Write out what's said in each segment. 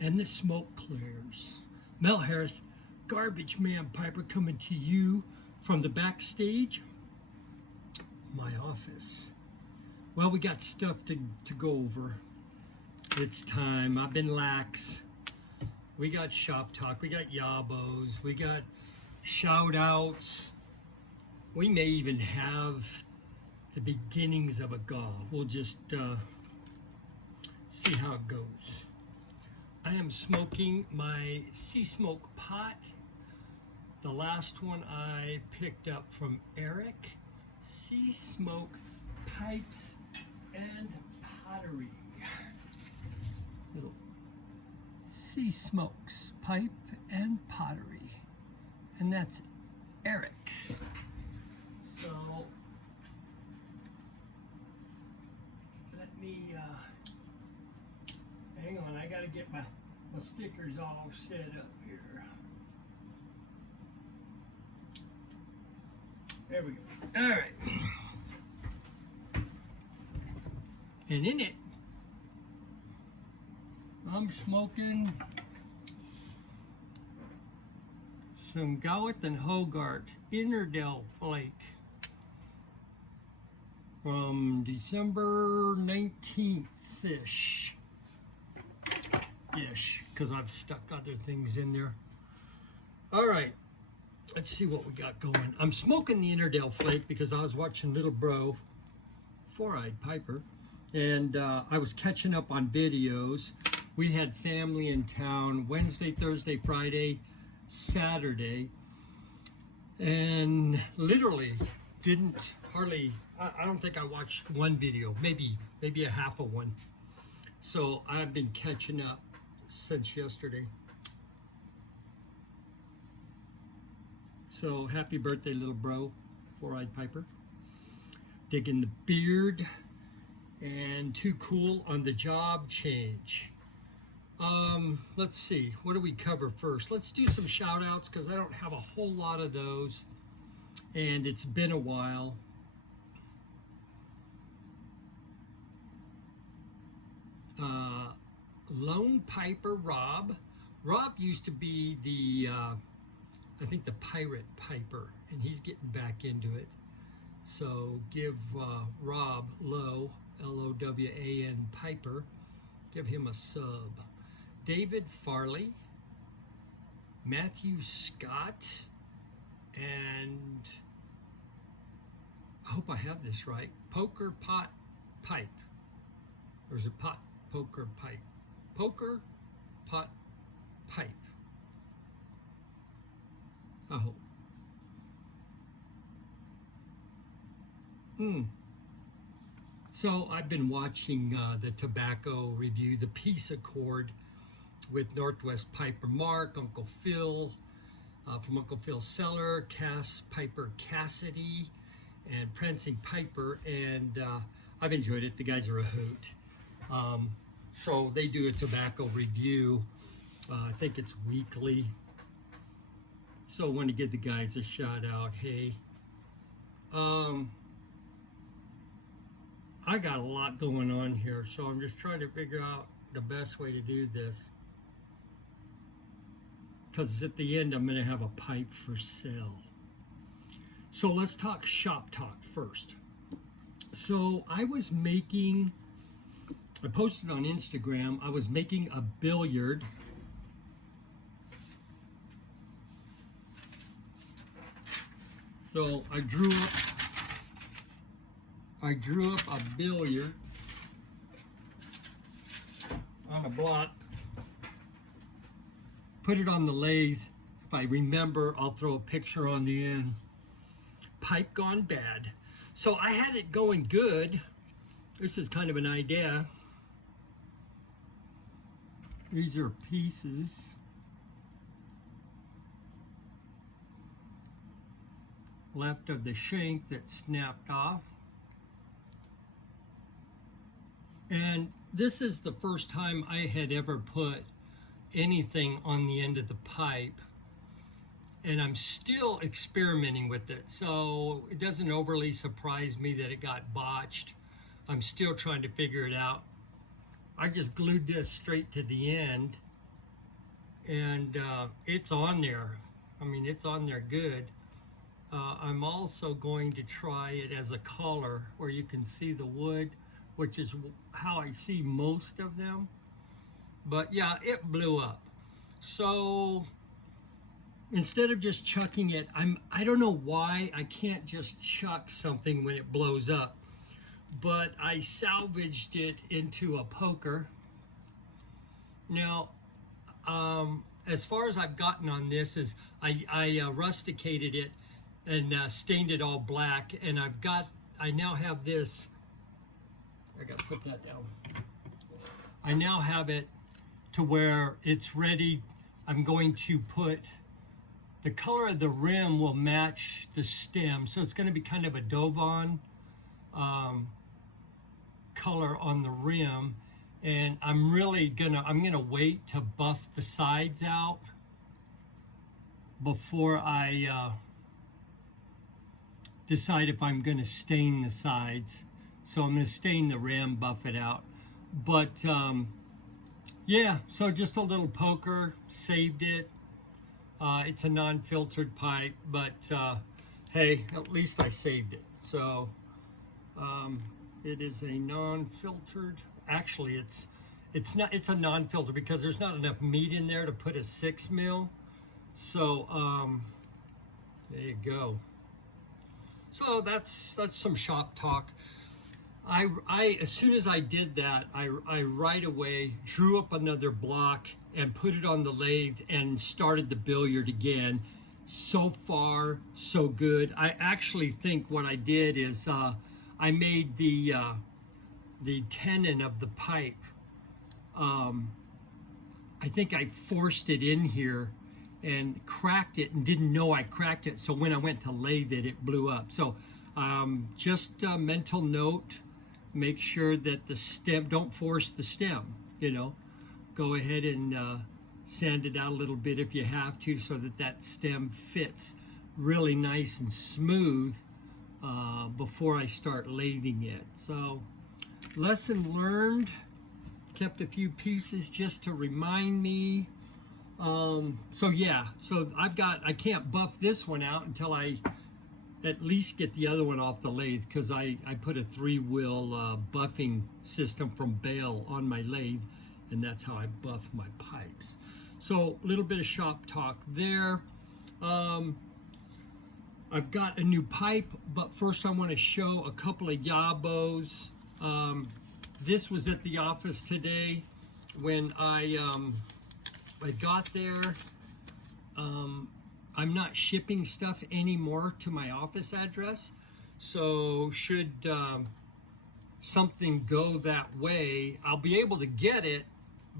and the smoke clears. Mel Harris, Garbagemanpiper, coming to you from the backstage, my office. Well, we got stuff to go over. It's time. I've been lax. We got shop talk. We got YABOs. We got shout outs. We may even have the beginnings of a GAW. We'll just see how it goes. I am smoking my Sea Smoke pot. The last one I picked up from Eric. Sea Smoke Pipes and Pottery. Little Sea Smokes Pipe and Pottery. And that's Eric. So let me hang on, I gotta get my stickers all set up here. There we go. All right. And in it, I'm smoking some Gowith and Hogarth Innerdale Flake from December 19th-ish. Because I've stuck other things in there. All right, let's see what we got going. I'm smoking the Innerdale Flake because I was watching Little Bro, Four-Eyed Piper, and I was catching up on videos. We had family in town Wednesday, Thursday, Friday, Saturday, and literally didn't hardly, I don't think I watched one video, maybe a half of one. So I've been catching up since yesterday. So happy birthday, Little Bro, Four-Eyed Piper. Digging the beard and too cool on the job change. Let's see, what do we cover first? Let's do some shout outs because I don't have a whole lot of those and it's been a while. Lone Piper Rob. Rob used to be the, I think the Pirate Piper, and he's getting back into it. So give Rob Low, L-O-W-A-N Piper, give him a sub. David Farley, Matthew Scott, and I hope I have this right, Poker Pot Pipe. Or is it Pot Poker Pipe? Poker Pot Pipe. I hope. So I've been watching the tobacco review, the Peace Accord with Northwest Piper Mark, Uncle Phil, from Uncle Phil's Cellar, Cass Piper Cassidy, and Prancing Piper, and I've enjoyed it. The guys are a hoot. So they do a tobacco review. I think it's weekly. So I want to give the guys a shout out. Hey, I got a lot going on here, so I'm just trying to figure out the best way to do this. Because at the end, I'm going to have a pipe for sale. So let's talk shop talk first. So I posted on Instagram, I was making a billiard. So I drew up a billiard on a block, put it on the lathe. If I remember, I'll throw a picture on the end. Pipe gone bad. So I had it going good. This is kind of an idea. These are pieces. Left of the shank that snapped off. And this is the first time I had ever put anything on the end of the pipe. And I'm still experimenting with it. So it doesn't overly surprise me that it got botched. I'm still trying to figure it out. I just glued this straight to the end and it's on there. I mean, it's on there good. I'm also going to try it as a collar where you can see the wood, which is how I see most of them. But yeah, it blew up. So instead of just chucking it, I don't know why I can't just chuck something when it blows up, but I salvaged it into a poker. Now, as far as I've gotten on this is I rusticated it and stained it all black, and I now have this. I gotta put that down. I now have it to where it's ready. I'm going to put the color of the rim will match the stem, so it's going to be kind of a Dovon color on the rim. And I'm gonna wait to buff the sides out before I decide if I'm gonna stain the sides. So I'm gonna stain the rim, buff it out. But yeah, so just a little poker, saved it. It's a non-filtered pipe, but hey, at least I saved it. So it is a non-filtered. Actually, it's not. It's a non-filter because there's not enough meat in there to put a 6 mil. So there you go. So that's some shop talk. I as soon as I did that, I right away drew up another block and put it on the lathe and started the billiard again. So far, so good. I actually think what I did is I made the tenon of the pipe. I think I forced it in here and cracked it and didn't know I cracked it. So when I went to lathe it, it blew up. So just a mental note, make sure that the stem, don't force the stem, you know. Go ahead and sand it out a little bit if you have to so that stem fits really nice and smooth before I start lathing it. So lesson learned, kept a few pieces just to remind me. So yeah, so I can't buff this one out until I at least get the other one off the lathe, because I put a 3-wheel buffing system from Bale on my lathe, and that's how I buff my pipes. So a little bit of shop talk there. I've got a new pipe, but first I want to show a couple of YABOs. This was at the office today when I got there. I'm not shipping stuff anymore to my office address, so should something go that way, I'll be able to get it,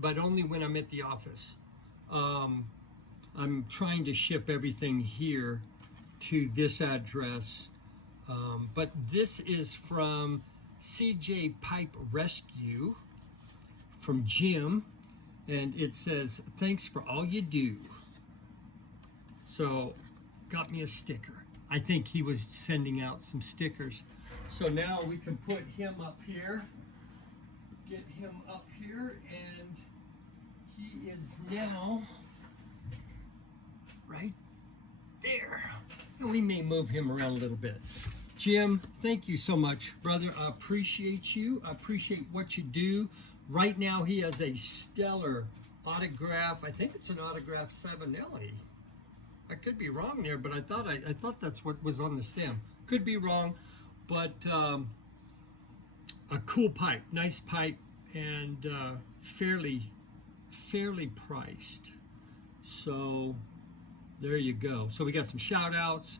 but only when I'm at the office. I'm trying to ship everything here to this address, but this is from CJ Pipe Rescue from Jim, and it says, "Thanks for all you do." So got me a sticker. I think he was sending out some stickers. So now we can put him up here, get him up here, and he is now right there. And we may move him around a little bit. Jim, thank you so much, brother. I appreciate you. I appreciate what you do. Right now he has a stellar autograph. I think it's an autograph Savinelli. I could be wrong there, but I thought that's what was on the stem. Could be wrong, but a cool pipe, nice pipe, and fairly priced. So there you go. So we got some shout outs.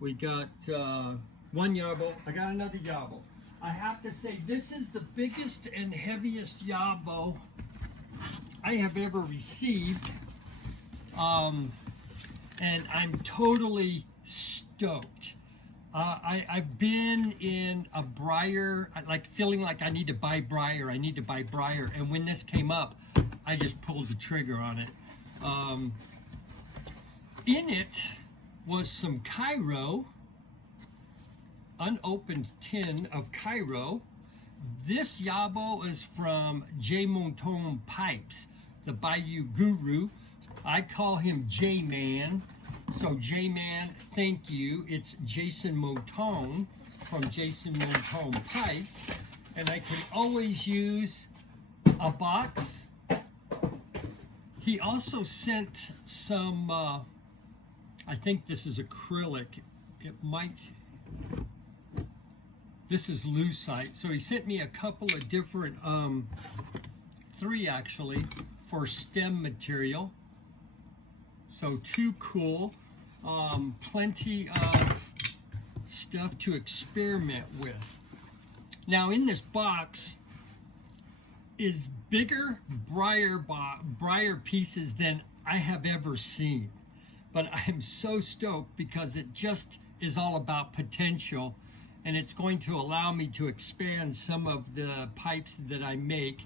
We got one Yabo. I got another Yabo. I have to say, this is the biggest and heaviest Yabo I have ever received. And I'm totally stoked. I've been in a briar, like feeling like I need to buy briar, and when this came up, I just pulled the trigger on it. In it was some Cairo, unopened tin of Cairo. This Yabo is from J. Monton Pipes, the Bayou Guru. I call him J-Man. So J-Man, thank you. It's Jason Motone from Jason Motone Pipes. And I can always use a box. He also sent some, I think this is acrylic. It might, this is lucite. So he sent me a couple of different, 3 actually, for stem material. So too cool. Plenty of stuff to experiment with. Now in this box is bigger briar pieces than I have ever seen. But I am so stoked because it just is all about potential, and it's going to allow me to expand some of the pipes that I make.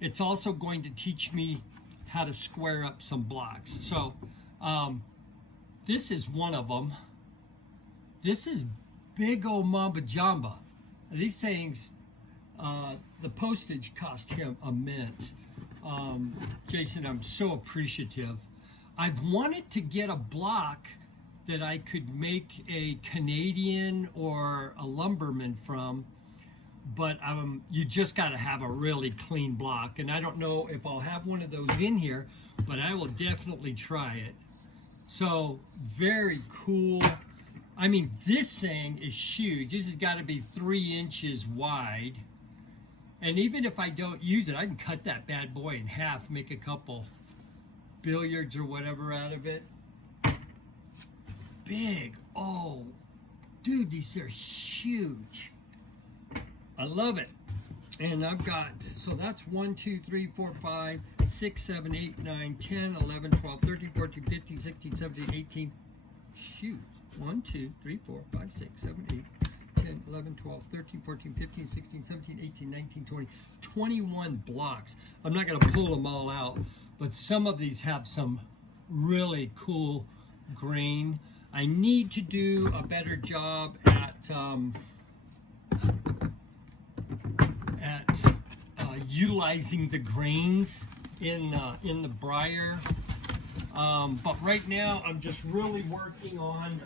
It's also going to teach me how to square up some blocks. So this is one of them. This is big old Mamba Jamba. These things, the postage cost him a mint. Jason, I'm so appreciative. I've wanted to get a block that I could make a Canadian or a lumberman from, but you just got to have a really clean block. And I don't know if I'll have one of those in here, but I will definitely try it. So very cool. I mean, this thing is huge. This has got to be 3 inches wide. And even if I don't use it, I can cut that bad boy in half, make a couple billiards or whatever out of it. Big. Oh, dude, these are huge. I love it. And I've got, so that's 1, 2, 3, 4, 5, 6, 7, 8, 9, 10, 11, 12, 13, 14, 15, 16, 17, 18. Shoot. 1, 2, 3, 4, 5, 6, 7, 8, 10, 11, 12, 13, 14, 15, 16, 17, 18, 19, 20, 21 blocks. I'm not going to pull them all out, but some of these have some really cool grain. I need to do a better job at utilizing the grains in the briar. But right now I'm just really working on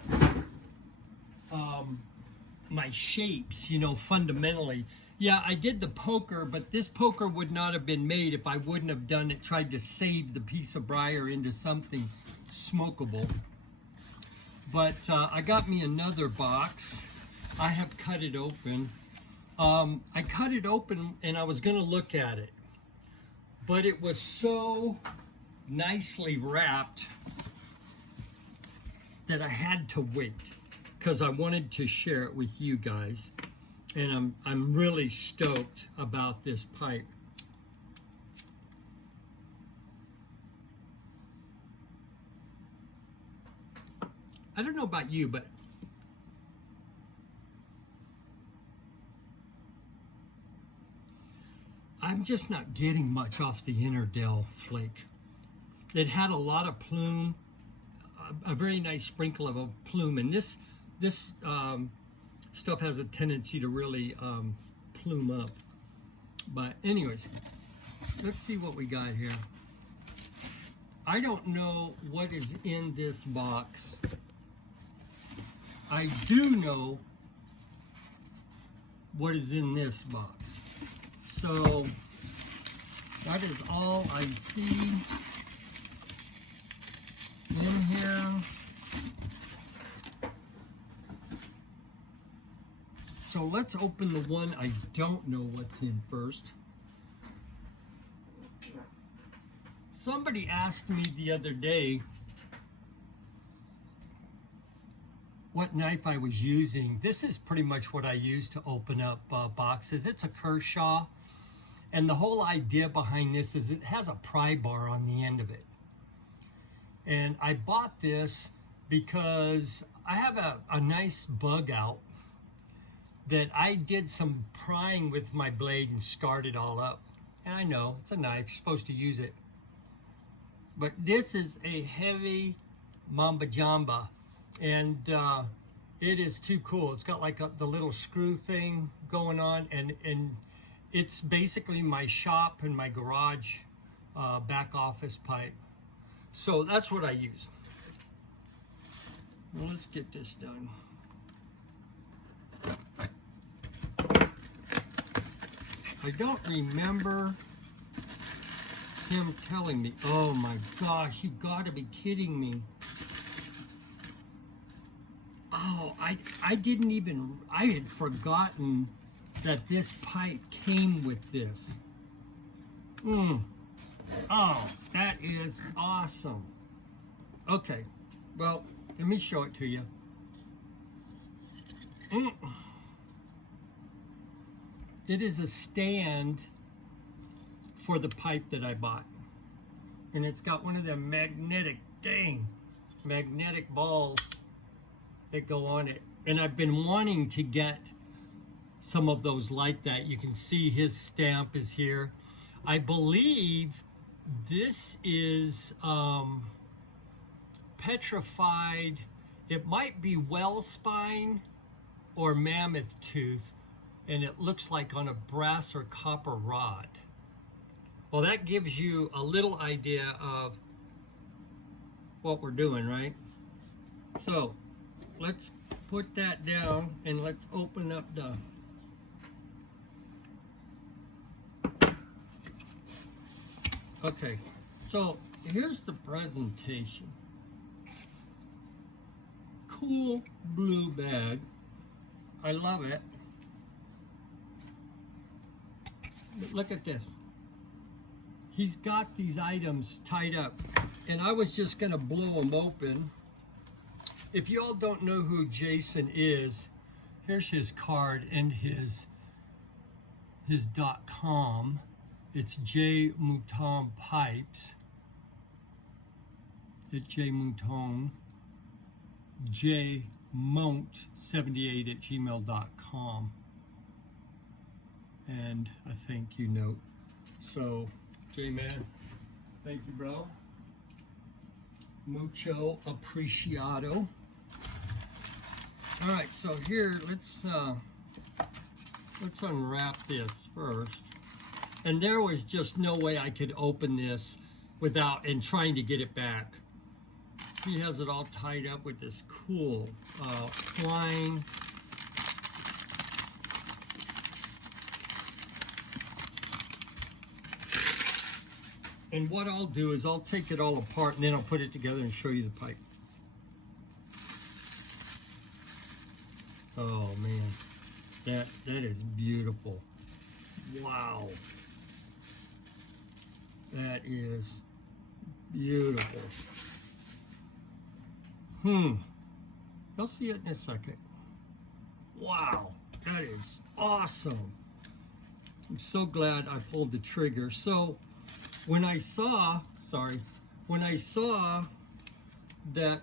my shapes, you know, fundamentally. Yeah, I did the poker, but this poker would not have been made if I wouldn't have done it, tried to save the piece of briar into something smokable. But I got me another box. I have cut it open. I cut it open and I was gonna look at it, but it was so nicely wrapped that I had to wait because I wanted to share it with you guys. And I'm really stoked about this pipe. I don't know about you, but I'm just not getting much off the inner Dell flake. It had a lot of plume, a very nice sprinkle of a plume, and this stuff has a tendency to really plume up. But anyways, let's see what we got here. I don't know what is in this box. I do know what is in this box. So that is all I see in here. So let's open the one I don't know what's in first. Somebody asked me the other day what knife I was using. This is pretty much what I use to open up boxes. It's a Kershaw, and the whole idea behind this is it has a pry bar on the end of it. And I bought this because I have a nice bug out that I did some prying with my blade and scarred it all up. And I know, it's a knife, you're supposed to use it. But this is a heavy Mamba Jamba, and it is too cool. It's got like the little screw thing going on, and it's basically my shop and my garage back office pipe. So that's what I use. Well, let's get this done. I don't remember him telling me. Oh my gosh, you gotta be kidding me. Oh, I didn't even, I had forgotten that this pipe came with this. Oh, that is awesome. Okay, well, let me show it to you. It is a stand for the pipe that I bought. And it's got one of them magnetic balls that go on it. And I've been wanting to get some of those like that. You can see his stamp is here. I believe this is petrified. It might be whale spine or mammoth tooth, and it looks like on a brass or copper rod. Well, that gives you a little idea of what we're doing, right? So let's put that down and let's open up the okay, so here's the presentation. Cool blue bag. I love it. But look at this. He's got these items tied up, and I was just gonna blow them open. If y'all don't know who Jason is, here's his card and his .com. It's J Mouton Pipes. It's J Mouton, jmount78@gmail.com. And a thank you note. So, J-Man, thank you, bro. Mucho apreciado. All right, so here, let's unwrap this first. And there was just no way I could open this without, and trying to get it back. He has it all tied up with this cool twine. And what I'll do is I'll take it all apart and then I'll put it together and show you the pipe. Oh man, that is beautiful. Wow. That is beautiful. You'll see it in a second. Wow, that is awesome. I'm so glad I pulled the trigger. So when I saw that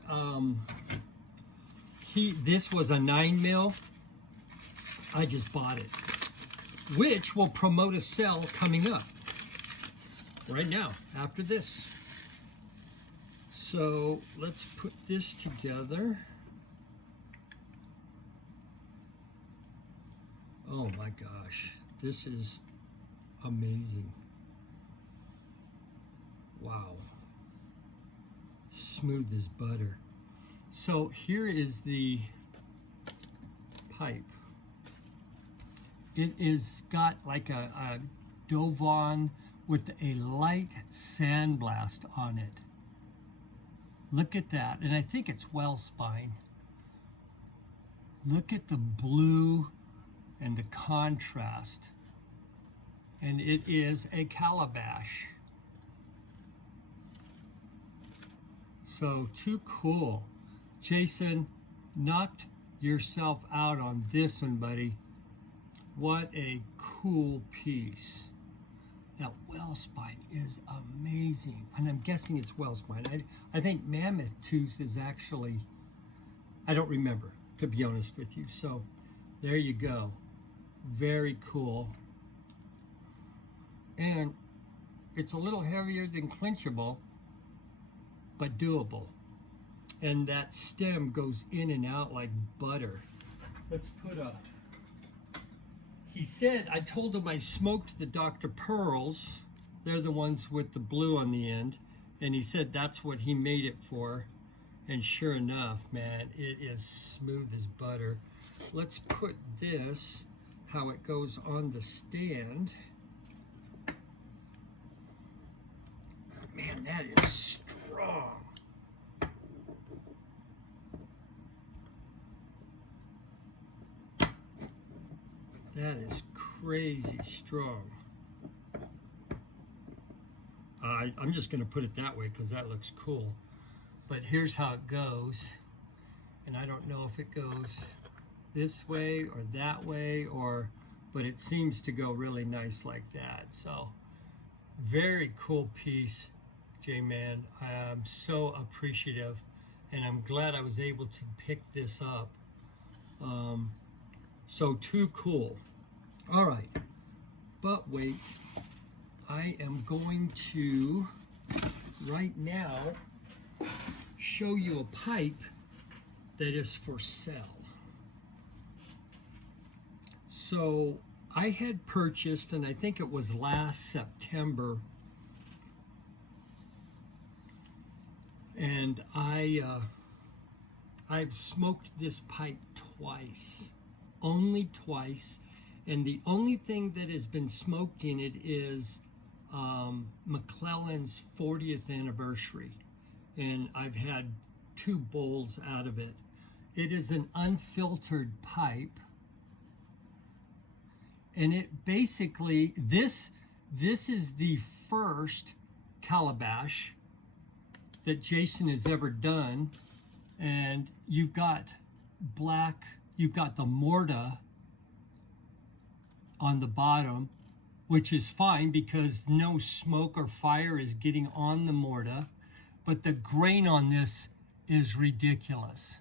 this was a 9mm, I just bought it, which will promote a sale coming up right now after this. So let's put this together. Oh my gosh, this is amazing. Wow, smooth as butter. So here is the pipe. It is got like a Dovon with a light sandblast on it. Look at that, and I think it's whale spine. Look at the blue and the contrast. And it is a calabash. So too cool. Jason, knocked yourself out on this one, buddy. What a cool piece. That whale spine is amazing. And I'm guessing it's whale spine. I think mammoth tooth is actually, I don't remember, to be honest with you. So there you go. Very cool. And it's a little heavier than clinchable, but doable. And that stem goes in and out like butter. Let's put a, he said, I told him I smoked the Dr. Pearls. They're the ones with the blue on the end. and he said that's what he made it for. And sure enough, man, it is smooth as butter. Let's put this, how it goes on the stand. Man, that is strong. That is crazy strong. I'm just going to put it that way because that looks cool. But here's how it goes. And I don't know if it goes this way or that way, but it seems to go really nice like that. So very cool piece, J-Man. I'm so appreciative, and I'm glad I was able to pick this up. So too cool. All right, but wait, I am going to right now show you a pipe that is for sale. So I had purchased, and I think it was last September, and I've smoked this pipe twice, only twice, and the only thing that has been smoked in it is McClellan's 40th anniversary, and I've had 2 bowls out of it. It is an unfiltered pipe, and it basically, this is the first calabash that Jason has ever done, and you've got the morta on the bottom, which is fine because no smoke or fire is getting on the morta, but the grain on this is ridiculous.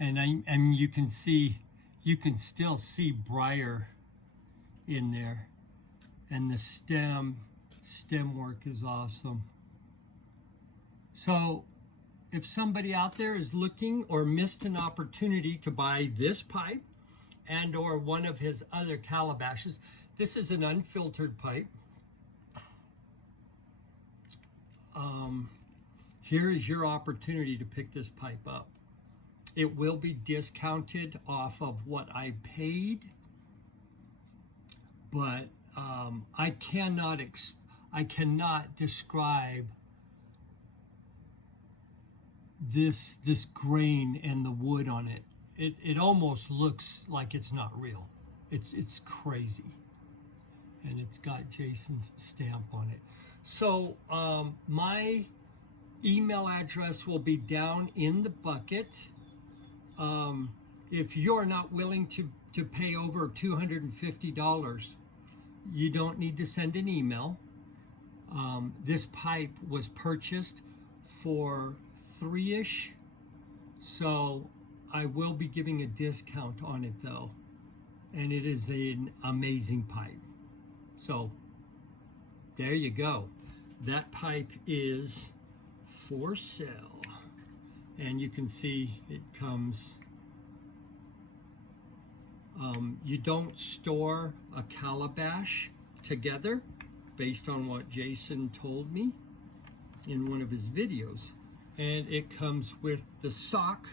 And you can still see briar in there, and the stem work is awesome. So if somebody out there is looking or missed an opportunity to buy this pipe and or one of his other calabashes, this is an unfiltered pipe. Here is your opportunity to pick this pipe up. It will be discounted off of what I paid, but I cannot describe this grain and the wood on it. It almost looks like it's not real. It's crazy, and it's got Jason's stamp on it. So my email address will be down in the bucket. If you're not willing to pay over $250, you don't need to send an email. This pipe was purchased for $3-ish, so I will be giving a discount on it though, and it is an amazing pipe. So there you go. That pipe is for sale, and you can see it comes. You don't store a calabash together, based on what Jason told me in one of his videos, and it comes with the sock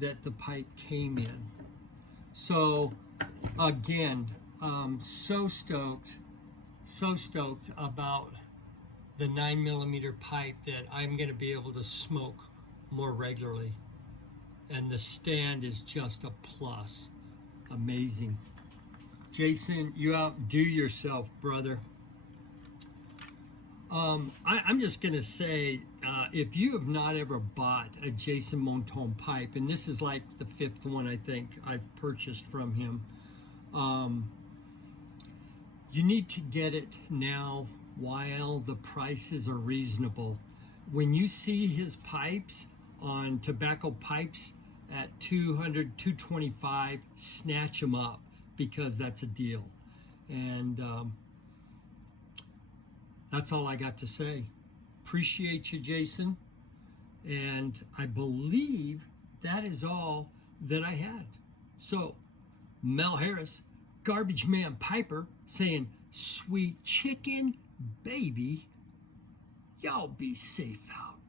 that the pipe came in. So again, so stoked about the 9mm pipe that I'm going to be able to smoke more regularly, and the stand is just a plus. Amazing. Jason, you outdo yourself, brother. I'm just gonna say, if you have not ever bought a Jason Monton pipe, and this is like the 5th one I think I've purchased from him, you need to get it now while the prices are reasonable. When you see his pipes on tobacco pipes at $200, $225, snatch them up, because that's a deal. And that's all I got to say. Appreciate you, Jason. And I believe that is all that I had. So, Mel Harris, Garbagemanpiper saying, "Sweet chicken, baby, y'all be safe out."